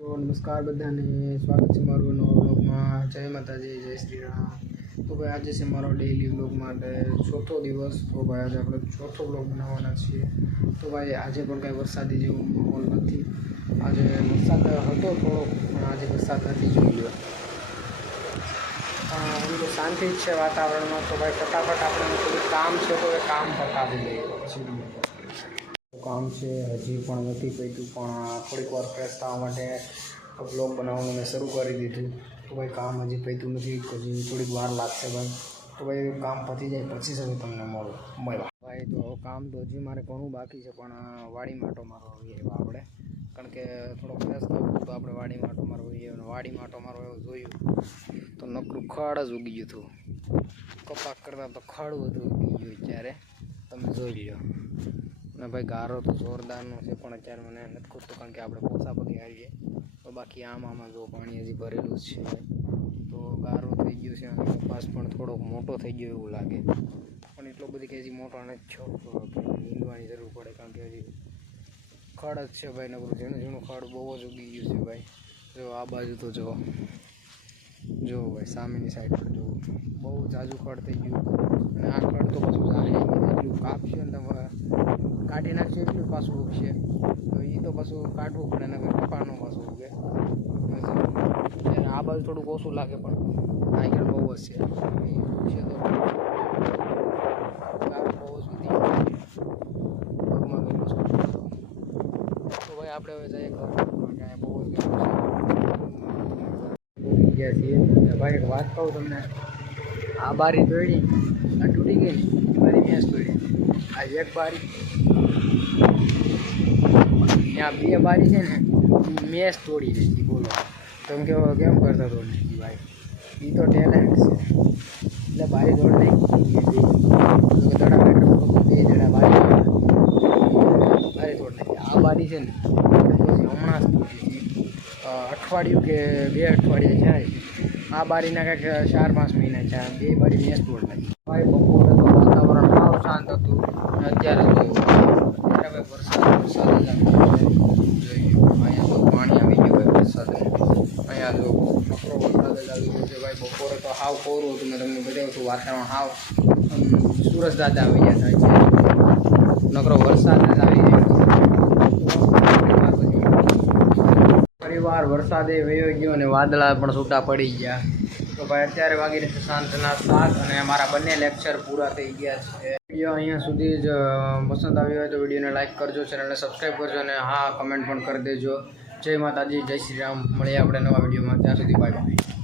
તો નમસ્કાર બધાને, સ્વાગત છે મારું નવા બ્લોગમાં। જય માતાજી, જય શ્રી રામ। તો ભાઈ આજે છે મારો ડેઈલી બ્લોગ માટે ચોથો દિવસ। તો ભાઈ આજે આપણે ચોથો બ્લોગ બનાવવાના છીએ। તો ભાઈ આજે પણ કાંઈ વરસાદી જેવું માહોલ નથી। આજે વરસાદ હતો થોડો, પણ આજે વરસાદ નથી જોઈ લો। આમ તો શાંતિ જ છે વાતાવરણમાં। તો ભાઈ ફટાફટ આપણે થોડું કામ છે તો એ કામ પતાવી લઈએ પછી કામ છે હજી પણ નથી પત્યું, પણ થોડીક વાર ફ્રેશ થવા માટે બ્લોગ બનાવવાનું મેં શરૂ કરી દીધું। તો ભાઈ કામ હજી પત્યું નથી, હજી થોડીક વાર લાગશે ભાઈ। તો ભાઈ કામ પતી જાય પછી જ હવે તમને મળ્યા ભાઈ। તો કામ તો હજી મારે ઘણું બાકી છે, પણ વાડી માટો મારો એવા આપણે, કારણ કે થોડો ફ્રેશ થવું તો આપણે વાડી માટો મારવો જોઈએ। અને વાડી માટો મારો એવું જોયું તો નકરું ખડ જ ઉગી ગયું હતું। કપાક કરતાં તો ખડ બધું ઉગી ગયું ત્યારે તમે જોઈ લો। અને ભાઈ ગારો તો જોરદારનો છે, પણ અત્યારે મને નથી ખૂટતું, કારણ કે આપણે પોસા પગી આવીએ તો બાકી આમાં જો પાણી હજી ભરેલું જ છે। તો ગારો થઈ ગયો છે અને કપાસ પણ થોડોક મોટો થઈ ગયો એવું લાગે, પણ એટલો બધી કે હજી મોટો નથી થયો કે નીંદવાની જરૂર પડે, કારણ કે હજી ખડ જ છે ભાઈ। નકરું ઝીણું ઝીણું ખડ બહુ જ ઉગી ગયું છે ભાઈ। જો આ બાજુ તો જો ભાઈ સામેની સાઈડ પર જો બહુ ઝાઝું ખડ થઈ ગયું। અને આ ખડ તો પાછું એટલું કાપશે ને તમે કાઢી નાખશે એટલું પાછું ઉગશે, તો એ તો પાછું કાઢવું પડે ને કપાનું પાછું ઉગે। આ બાજુ થોડુંક ઓછું લાગે, પણ આગળ બહુ જ છે તો બહુ જ વધી પગમાં ગયેલું છે। તો ભાઈ આપણે હવે જઈએ ઘરમાં, બહુ જ ગયા છીએ ભાઈ। એક વાત કહું તમને, આ બારી તોડી આ તૂટી ગઈ, બારી મેં જ તોડી। આ એક બારી ત્યાં બે બારી છે ને મેં જ તોડી દીધી, બોલો તમે કેમ કરતા તો નથી ભાઈ? એ તો ટેલેન્ટ છે, એટલે બારી તોડ નહીં દડા બેઠો બે જણા બારી તોડ નાખી। આ બારી છે ને હમણાં જ તોડી, અઠવાડિયું કે 2 અઠવાડિયા થાય। આ બારીના કંઈક 4-5 મહિના થયા, બે બારી મેં જ તોડ નાખી ભાઈ। બપોરે તો વાતાવરણ સાવ શાંત હતું, અત્યારે તો વરસાદ જ જોઈએ। અહીંયા તો પાણી આવી ગયું ભાઈ વરસાદ, અહીંયા જો નકરો વરસાદ જ આવી ગયો છે ભાઈ। બપોરે તો હાવ કોરું હતું, મેં તમને બતાવ્યું હતું વાતાવરણ હાવ સુરજ દાદા આવી ગયા થાય છે, નકરો વરસાદ જ આવી ગયો। પરિવાર વરસાદે વયો ગયો અને વાદળા પણ છૂટા પડી ગયા। તો ભાઈ અત્યારે વાગી રહે છે સાંજના 7 અને મારા બંને લેક્ચર પૂરા થઈ ગયા છે। વિડીયો અહીંયા સુધી જ પસંદ આવ્યો હોય તો વિડીયોને લાઇક કરજો, ચેનલને સબસ્ક્રાઈબ કરજો અને હા કમેન્ટ પણ કરી દેજો। જય માતાજી, જય શ્રી રામ। મળીએ આપણે નવા વિડીયોમાં, ત્યાં સુધી બાય બાય।